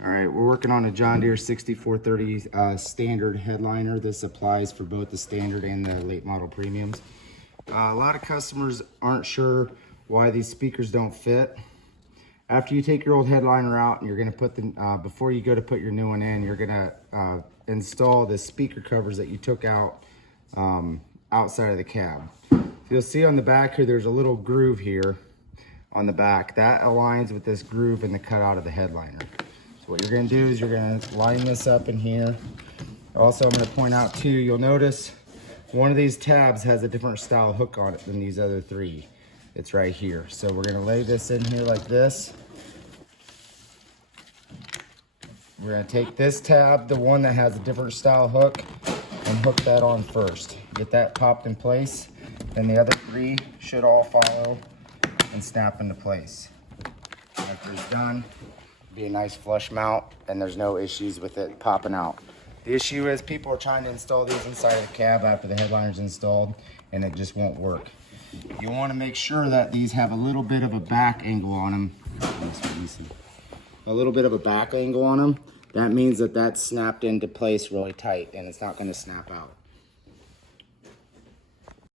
All right, we're working on a John Deere 6430 standard headliner. This applies for both the standard and the late model premiums. A lot of customers aren't sure why these speakers don't fit. After you take your old headliner out and you're gonna put the, before you go to put your new one in, you're gonna install the speaker covers that you took out outside of the cab. So you'll see on the back here, there's a little groove here on the back. That aligns with this groove in the cutout of the headliner. What you're gonna do is you're gonna line this up in here. Also, I'm gonna point out too, you'll notice one of these tabs has a different style hook on it than these other three. It's right here. So we're gonna lay this in here like this. We're gonna take this tab, the one that has a different style hook, and hook that on first. Get that popped in place. Then the other three should all follow and snap into place. After it's done, be a nice flush mount and there's no issues with it popping out. The issue is people are trying to install these inside of the cab after the headliner's installed and it just won't work. You want to make sure that these have a little bit of a back angle on them. A little bit of a back angle on them. That means that that's snapped into place really tight and it's not going to snap out.